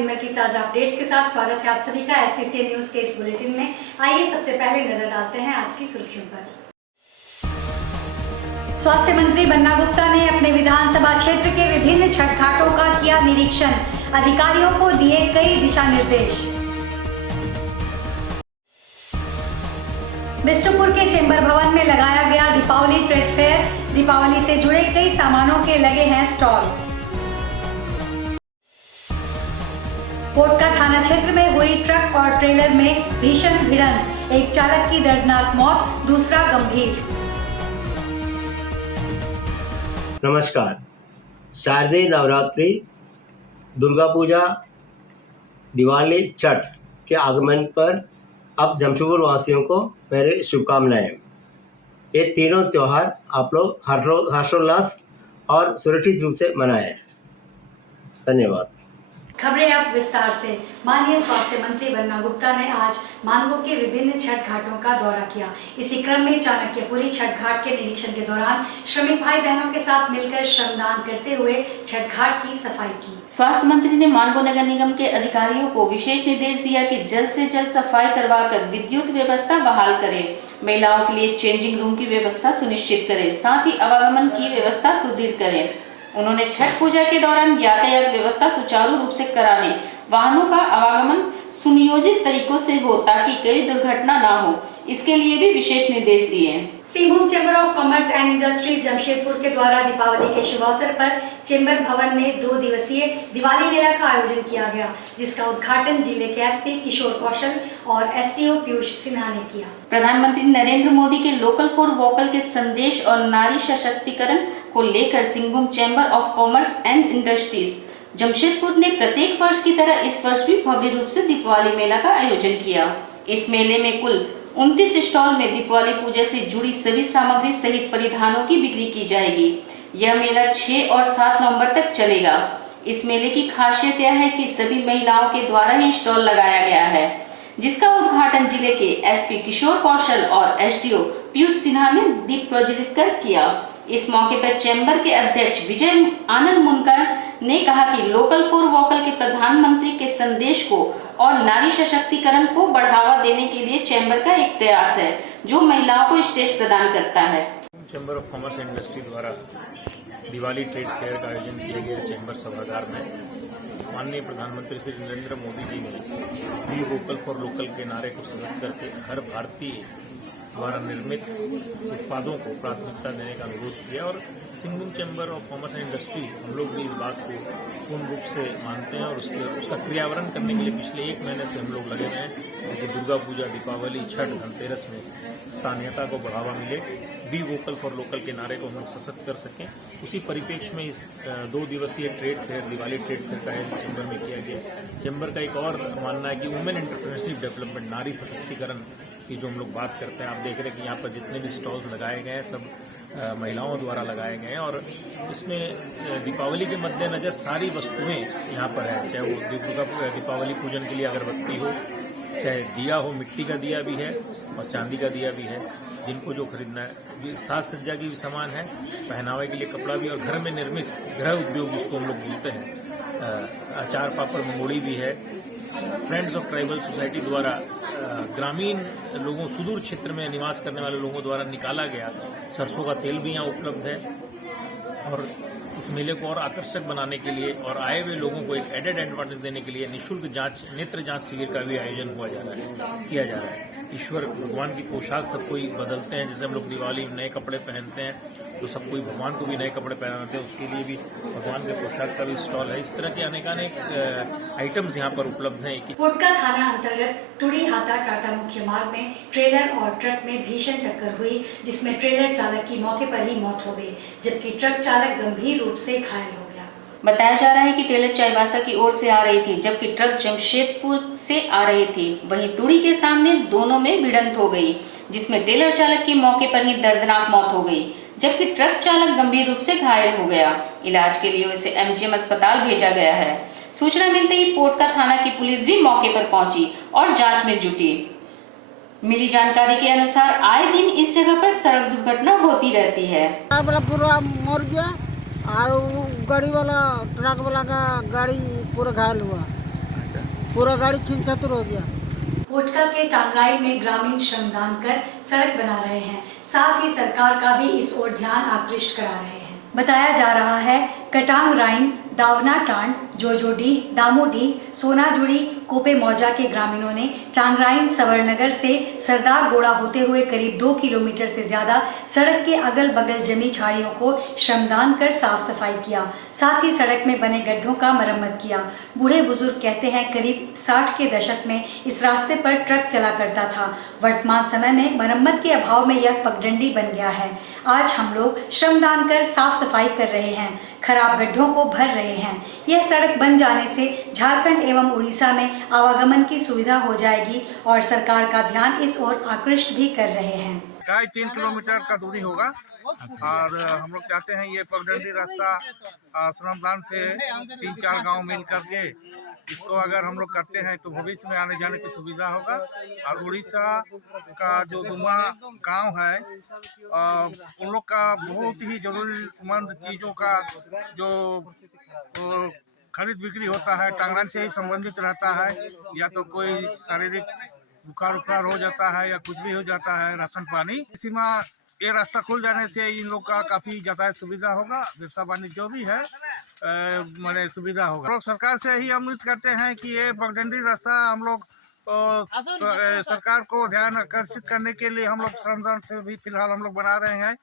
दिन भर की ताजा अपडेट्स के साथ स्वागत है आप सभी का SCCN न्यूज के इस बुलेटिन में। आइए सबसे पहले नजर डालते हैं आज की सुर्खियों पर। स्वास्थ्य मंत्री बन्ना गुप्ता ने अपने विधानसभा क्षेत्र के विभिन्न छठ घाटों का किया निरीक्षण, अधिकारियों को दिए कई दिशा निर्देश। बिष्टुपुर के चेंबर भवन में लगाया गया दीपावली ट्रेड फेयर, दीपावली से जुड़े कई सामानों के लगे हैं स्टॉल। कोटका थाना क्षेत्र में हुई ट्रक और ट्रेलर में भीषण भिड़ंत, एक चालक की दर्दनाक मौत, दूसरा गंभीर। नमस्कार। शारदीय नवरात्रि, दुर्गा पूजा, दिवाली, छठ के आगमन पर अब जमशेदपुर वासियों को मेरी शुभकामनाएं। ये तीनों त्यौहार आप लोग हर्षोल्लास और सुरक्षित रूप से मनाएं। धन्यवाद। खबरें अब विस्तार से। माननीय स्वास्थ्य मंत्री बन्ना गुप्ता ने आज मानगो के विभिन्न छठ घाटों का दौरा किया। इसी क्रम में चाणक्यपुरी छठ घाट के निरीक्षण के दौरान श्रमिक भाई बहनों के साथ मिलकर श्रमदान करते हुए छठ घाट की सफाई की। स्वास्थ्य मंत्री ने मानगो नगर निगम के अधिकारियों को विशेष निर्देश दिया कि जल्द से जल्द सफाई करवाकर विद्युत व्यवस्था बहाल करें, महिलाओं के लिए चेंजिंग रूम की व्यवस्था सुनिश्चित करें, साथ ही आवागमन की व्यवस्था सुदृढ़ करें। उन्होंने छठ पूजा के दौरान यातायात व्यवस्था सुचारू रूप से कराने, वाहनों का आवागमन सुनियोजित तरीकों से हो ताकि कोई दुर्घटना न हो, इसके लिए भी विशेष निर्देश दिए। Singhbhum chamber of commerce and industries Jamshedpur के द्वारा दीपावली के शुभ अवसर पर चैम्बर भवन में 2 दिवसीय दिवाली मेला का आयोजन किया गया, जिसका उद्घाटन जिले के SP किशोर कौशल और SDO पीयूष सिन्हा ने किया। प्रधानमंत्री नरेंद्र मोदी के लोकल फॉर वोकल के संदेश और नारी सशक्तिकरण को लेकर Singhbhum chamber of commerce and industries Jamshedpur ने प्रत्येक वर्ष की तरह इस वर्ष भी भव्य रूप से दीपावली मेला का आयोजन किया। इस मेले में कुल 29 स्टॉल में दीपावली पूजा से जुड़ी सभी सामग्री सहित परिधानों की बिक्री की जाएगी। यह मेला 6 और 7 नवंबर तक चलेगा। इस मेले की खासियत यह है कि सभी महिलाओं के द्वारा ही स्टॉल लगाया गया है, जिसका उद्घाटन जिले के SP किशोर कौशल और SDO पीयूष सिन्हा ने दीप प्रज्वलित कर किया। इस मौके पर चैम्बर के अध्यक्ष विजय आनंद मुनकर ने कहा कि लोकल फॉर वोकल के प्रधानमंत्री के संदेश को और नारी सशक्तिकरण को बढ़ावा देने के लिए चैम्बर का एक प्रयास है, जो महिलाओं को स्टेज प्रदान करता है। Chamber of commerce and industry द्वारा दिवाली ट्रेड फेयर का आयोजन किया गया चैम्बर सभागार में माननीय प्रधानमंत्री श्री नरेंद्र मोदी जी ने बी वोकल फॉर लोकल के नारे को सशक्त करके हर भारतीय द्वारा निर्मित उत्पादों को प्राथमिकता देने का अनुरोध किया। और Singhbhum chamber of commerce and industry हम लोग भी इस बात को पूर्ण रूप से मानते हैं और उसका क्रियान्वयन करने के लिए पिछले 1 महीने से हम लोग लगे हुए हैं कि दुर्गा पूजा, दीपावली, छठ, धनतेरस में स्थानीयता को बढ़ावा मिले, बी वोकल फॉर लोकल के नारे को हम लोग सशक्त कर सकें। उसी परिप्रेक्ष्य में इस 2 दिवसीय trade fair, Diwali trade fair का आयोजन चैम्बर में किया गया। चैम्बर का एक और मानना है कि वुमेन एंटरप्रेन्योरशिप डेवलपमेंट, नारी सशक्तिकरण की जो हम लोग बात करते हैं, आप देख रहे हैं कि यहाँ पर जितने भी स्टॉल्स लगाए गए हैं सब महिलाओं द्वारा लगाए गए हैं और इसमें दीपावली के मद्देनजर सारी वस्तुएं यहाँ पर है, चाहे वो दीपावली पूजन के लिए अगरबत्ती हो, चाहे दिया हो, मिट्टी का दिया भी है और चांदी का दिया भी है, जिनको जो खरीदना है। साज सज्जा की भी सामान है, पहनावे के लिए कपड़ा भी और घर में निर्मित गृह उद्योग जिसको हम लोग बोलते हैं, अचार पापड़ मंगोड़ी भी है। फ्रेंड्स ऑफ ट्राइबल सोसाइटी द्वारा ग्रामीण लोगों, सुदूर क्षेत्र में निवास करने वाले लोगों द्वारा निकाला गया सरसों का तेल भी यहाँ उपलब्ध है। और इस मेले को और आकर्षक बनाने के लिए और आए हुए लोगों को एक एडेड एडवांटेज देने के लिए निःशुल्क जांच, नेत्र जांच शिविर का भी आयोजन किया जा रहा है। ईश्वर भगवान की पोशाक सब कोई बदलते हैं, जैसे हम लोग दिवाली में नए कपड़े पहनते हैं तो सब कोई भगवान को भी नए कपड़े पहनाते हैं, उसके लिए भी भगवान के पोशाक का भी स्टॉल है। इस तरह के अनेकानेक आइटम्स यहाँ पर उपलब्ध हैं। कोटका थाना अंतर्गत तुड़ी हाता टाटा मुख्य मार्ग में ट्रेलर और ट्रक में भीषण टक्कर हुई, जिसमें ट्रेलर चालक की मौके पर ही मौत हो गई, जबकि ट्रक चालक गंभीर रूप से घायल हो गया। बताया जा रहा है कि ट्रेलर चाईबासा की ओर से आ रही थी, जबकि ट्रक जमशेदपुर से आ रही थी। वहीं तुड़ी के सामने दोनों में भिड़ंत हो गई, जिसमें ट्रेलर चालक की मौके पर ही दर्दनाक मौत हो गई, जबकि ट्रक चालक गंभीर रूप से घायल हो गया। इलाज के लिए उसे MGM अस्पताल भेजा गया है। सूचना मिलते ही पोटका थाना की पुलिस भी मौके पर पहुंची और जांच में जुटी। मिली जानकारी के अनुसार आए दिन इस जगह पर सड़क दुर्घटना होती रहती है। पूरा मर गया और गाड़ी वाला, ट्रक वाला का गाड़ी पूरा घायल हुआ। पूरा गाड़ी छीन छतर हो गया। पोटका के टांगराइन में ग्रामीण श्रमदान कर सड़क बना रहे हैं, साथ ही सरकार का भी इस ओर ध्यान आकृष्ट करा रहे हैं। बताया जा रहा है कटांगराइन, दावनाटांड, जोजोडीह, दामोडीह, सोनाजुड़ी, कोपे मौजा के ग्रामीणों ने टांगराइन सवरनगर से सरदार गोड़ा होते हुए करीब 2 किलोमीटर से ज्यादा सड़क के अगल बगल जमी झाड़ियों को श्रमदान कर साफ सफाई किया, साथ ही सड़क में बने गड्ढों का मरम्मत किया। बूढ़े बुजुर्ग कहते हैं करीब 60 के दशक में इस रास्ते पर ट्रक चला करता था। वर्तमान समय में मरम्मत के अभाव में यह पगडंडी बन गया है। आज हम लोग श्रमदान कर साफ सफाई कर रहे हैं, खराब गड्ढों को भर रहे हैं। यह सड़क बन जाने से झारखंड एवं उड़ीसा में आवागमन की सुविधा हो जाएगी और सरकार का ध्यान इस ओर आकृष्ट भी कर रहे हैं। 3 किलोमीटर का दूरी होगा और हम लोग चाहते हैं ये पगडंडी रास्ता श्रमदान से 3-4 गांव मिल करके इसको अगर हम लोग करते हैं तो भविष्य में आने जाने की सुविधा होगा। और उड़ीसा का जो दुमा गांव है उन लोग का बहुत ही जरूरीमंद चीज़ों का जो खरीद बिक्री होता है टांगराइन से ही संबंधित रहता है। या तो कोई शारीरिक बुखार हो जाता है या कुछ भी हो जाता है, राशन पानी। सीमा ये रास्ता खुल जाने से इन लोग का काफ़ी यातायात सुविधा होगा, व्यवसाय वाणिज्य जो भी है मैंने सुविधा होगा। लोग सरकार से ही उम्मीद करते हैं कि ये पगडंडी रास्ता हम लोग सरकार को ध्यान आकर्षित करने के लिए हम लोग श्रमदान से भी फिलहाल हम लोग बना रहे हैं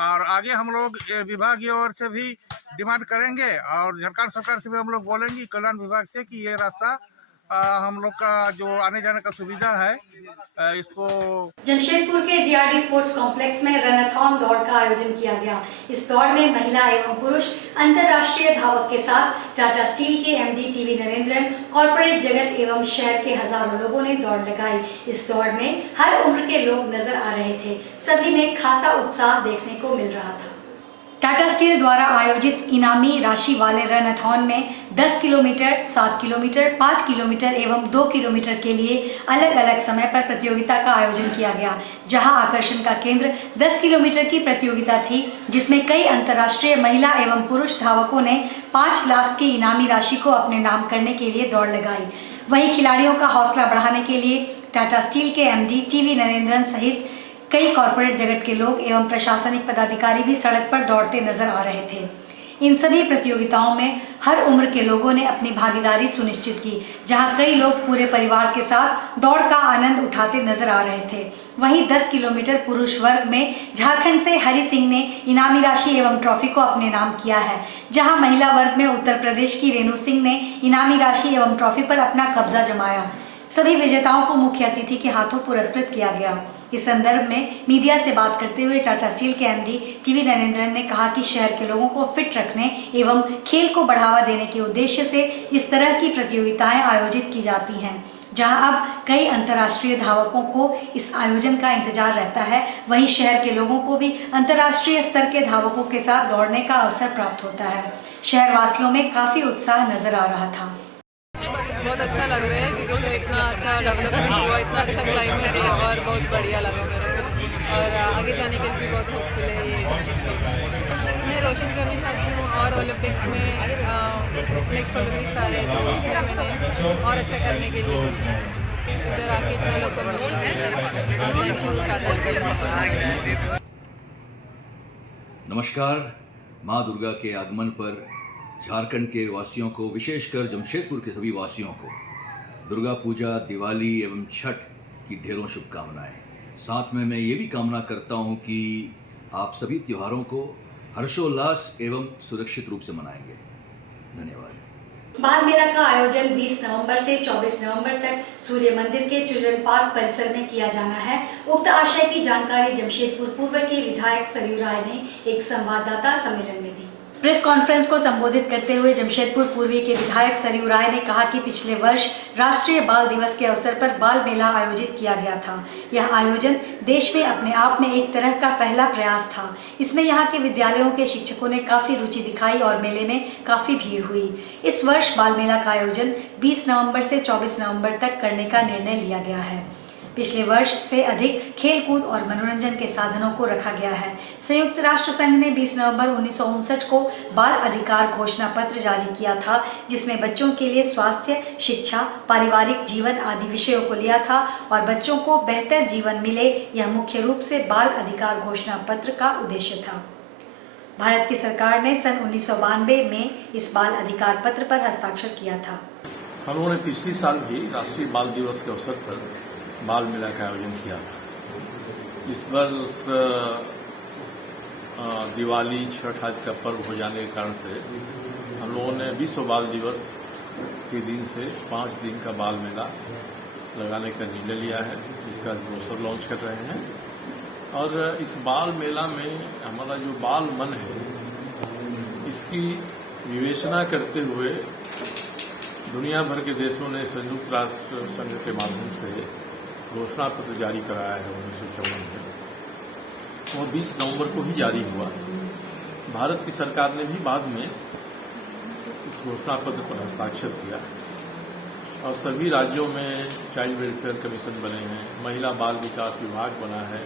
और आगे हम लोग विभागीय ओर से भी डिमांड करेंगे और झारखंड सरकार से भी हम लोग बोलेंगे कल्याण विभाग से कि ये रास्ता हम लोग का जो आने जाने का सुविधा है इसको। जमशेदपुर के जीआरडी स्पोर्ट्स कॉम्प्लेक्स में रनथॉन दौड़ का आयोजन किया गया। इस दौड़ में महिला एवं पुरुष अंतर्राष्ट्रीय धावक के साथ टाटा स्टील के एमडी टीवी नरेंद्रन, कॉर्पोरेट जगत एवं शहर के हजारों लोगों ने दौड़ लगाई। इस दौड़ में हर उम्र के लोग नजर आ रहे थे, सभी में खासा उत्साह देखने को मिल रहा था। टाटा स्टील द्वारा आयोजित इनामी राशि वाले रनथॉन में 10 किलोमीटर, 7 किलोमीटर, 5 किलोमीटर एवं 2 किलोमीटर के लिए अलग अलग समय पर प्रतियोगिता का आयोजन किया गया, जहां आकर्षण का केंद्र 10 किलोमीटर की प्रतियोगिता थी, जिसमें कई अंतर्राष्ट्रीय महिला एवं पुरुष धावकों ने 5 लाख की इनामी राशि को अपने नाम करने के लिए दौड़ लगाई। वहीं खिलाड़ियों का हौसला बढ़ाने के लिए टाटा स्टील के एमडी टीवी नरेंद्रन सहित कई कॉर्पोरेट जगत के लोग एवं प्रशासनिक पदाधिकारी भी सड़क पर दौड़ते नजर आ रहे थे। इन सभी प्रतियोगिताओं में हर उम्र के लोगों ने अपनी भागीदारी सुनिश्चित की, जहां कई लोग पूरे परिवार के साथ दौड़ का आनंद उठाते नजर आ रहे थे। वहीं 10 किलोमीटर पुरुष वर्ग में झारखंड से हरि सिंह ने इनामी राशि एवं ट्रॉफी को अपने नाम किया है, जहां महिला वर्ग में उत्तर प्रदेश की रेणु सिंह ने इनामी राशि एवं ट्रॉफी पर अपना कब्जा जमाया। सभी विजेताओं को मुख्य अतिथि के हाथों पुरस्कृत किया गया। इस संदर्भ में मीडिया से बात करते हुए टाटा स्टील के एमडी टीवी नरेंद्रन ने कहा कि शहर के लोगों को फिट रखने एवं खेल को बढ़ावा देने के उद्देश्य से इस तरह की प्रतियोगिताएं आयोजित की जाती हैं, जहां अब कई अंतर्राष्ट्रीय धावकों को इस आयोजन का इंतजार रहता है। वहीं शहर के लोगों को भी अंतर्राष्ट्रीय स्तर के धावकों के साथ दौड़ने का अवसर प्राप्त होता है। शहर वासियों में काफी उत्साह नजर आ रहा था। बहुत अच्छा लग रहा है क्योंकि तो इतना अच्छा डेवलपमेंट हुआ, इतना अच्छा क्लाइमेट है और बहुत बढ़िया लगा मेरे को और आगे जाने के लिए भी बहुत होपफुल है ये। मैं रोशन करना चाहती हूँ और ओलंपिक्स में नेक्स्ट ओलंपिक्स आ रहे हैं तो उसमें मैंने और अच्छा करने के लिए इधर आके इतना लोग को मिल। नमस्कार। माँ दुर्गा के आगमन पर झारखंड के वासियों को, विशेषकर जमशेदपुर के सभी वासियों को दुर्गा पूजा, दिवाली एवं छठ की ढेरों शुभकामनाएं। साथ में मैं ये भी कामना करता हूँ कि आप सभी त्योहारों को हर्षोल्लास एवं सुरक्षित रूप से मनाएंगे। धन्यवाद। बाल मेला का आयोजन 20 नवंबर से 24 नवंबर तक सूर्य मंदिर के चिल्ड्रन पार्क परिसर में किया जाना है। उक्त आशय की जानकारी जमशेदपुर पूर्व के विधायक सरयू राय ने एक संवाददाता सम्मेलन में दी। प्रेस कॉन्फ्रेंस को संबोधित करते हुए जमशेदपुर पूर्वी के विधायक सरयू राय ने कहा कि पिछले वर्ष राष्ट्रीय बाल दिवस के अवसर पर बाल मेला आयोजित किया गया था। यह आयोजन देश में अपने आप में एक तरह का पहला प्रयास था। इसमें यहाँ के विद्यालयों के शिक्षकों ने काफ़ी रुचि दिखाई और मेले में काफ़ी भीड़ हुई। इस वर्ष बाल मेला का आयोजन 20 नवंबर से 24 नवंबर तक करने का निर्णय लिया गया है। पिछले वर्ष से अधिक खेलकूद और मनोरंजन के साधनों को रखा गया है। संयुक्त राष्ट्र संघ ने 20 नवंबर 1959 को बाल अधिकार घोषणा पत्र जारी किया था, जिसमें बच्चों के लिए स्वास्थ्य, शिक्षा, पारिवारिक जीवन आदि विषयों को लिया था और बच्चों को बेहतर जीवन मिले, यह मुख्य रूप से बाल अधिकार घोषणा पत्र का उद्देश्य था। भारत की सरकार ने सन 1992 में इस बाल अधिकार पत्र पर हस्ताक्षर किया था। हम लोगों ने पिछली साल भी राष्ट्रीय बाल दिवस के अवसर पर बाल मेला का आयोजन किया था। इस वर्ष दिवाली, छठ आदि का पर्व हो जाने के कारण से हम लोगों ने विश्व बाल दिवस के दिन से 5 दिन का बाल मेला लगाने का निर्णय लिया है, जिसका ब्रोशर लॉन्च कर रहे हैं। और इस बाल मेला में हमारा जो बाल मन है, इसकी विवेचना करते हुए दुनिया भर के देशों ने संयुक्त राष्ट्र संघ के माध्यम से घोषणा पत्र जारी कराया है 1954 में, और 20 नवंबर को ही जारी हुआ। भारत की सरकार ने भी बाद में इस घोषणा पत्र पर हस्ताक्षर किया और सभी राज्यों में चाइल्ड वेलफेयर कमीशन बने हैं, महिला बाल विकास विभाग बना है।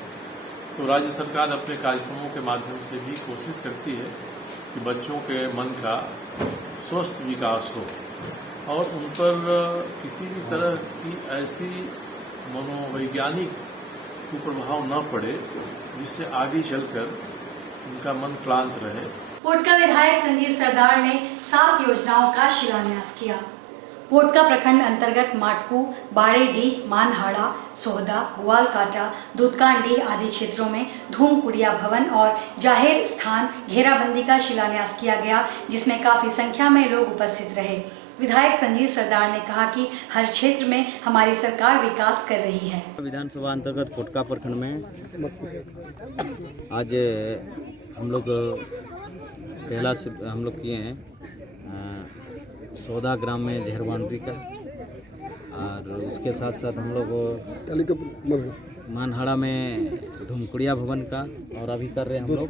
तो राज्य सरकार अपने कार्यक्रमों के माध्यम से भी कोशिश करती है कि बच्चों के मन का स्वस्थ विकास हो और उन पर किसी भी तरह की ऐसी मनोवैज्ञानिक कुप्रभाव न पड़े जिससे आगे चलकर उनका मन क्लांत रहे। पोटका विधायक संजीव सरदार ने 7 योजनाओं का शिलान्यास किया। पोटका प्रखंड अंतर्गत माटकू, बाड़ेडीह, मानहाड़ा, सोहदा, ग्वालकाटा, दूधकांडीह आदि क्षेत्रों में धूमकुड़िया भवन और जाहिर स्थान घेराबंदी का शिलान्यास किया गया, जिसमें काफी संख्या में लोग उपस्थित रहे। विधायक संजीव सरदार ने कहा कि हर क्षेत्र में हमारी सरकार विकास कर रही है। विधानसभा अंतर्गत पोटका प्रखंड में आज हम लोग पहला हम लोग किए हैं सौदा ग्राम में जहर बाउंड्री का, और उसके साथ साथ हम लोग मानहाड़ा में धूमकुड़िया भवन का, और अभी कर रहे हैं हम लोग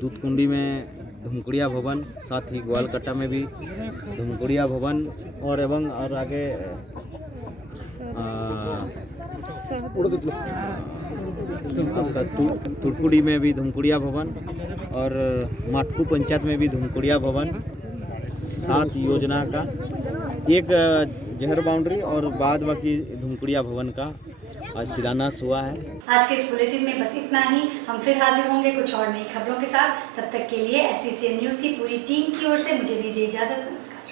दूधकुंडी में धूमकुड़िया भवन, साथ ही ग्वालकट्टा में भी धूमकुड़िया भवन, और एवं और आगे तुड़कुड़ी में भी धूमकुड़िया भवन और माटकू पंचायत में भी धूमकुड़िया भवन। 7 योजना का, एक जहर बाउंड्री और बाद बाकी धूमकुड़िया भवन का आज शिलान्यास हुआ है। आज के इस बुलेटिन में बस इतना ही। हम फिर हाजिर होंगे कुछ और नई खबरों के साथ। तब तक के लिए SCCN न्यूज़ की पूरी टीम की ओर से मुझे दीजिए इजाजत। नमस्कार।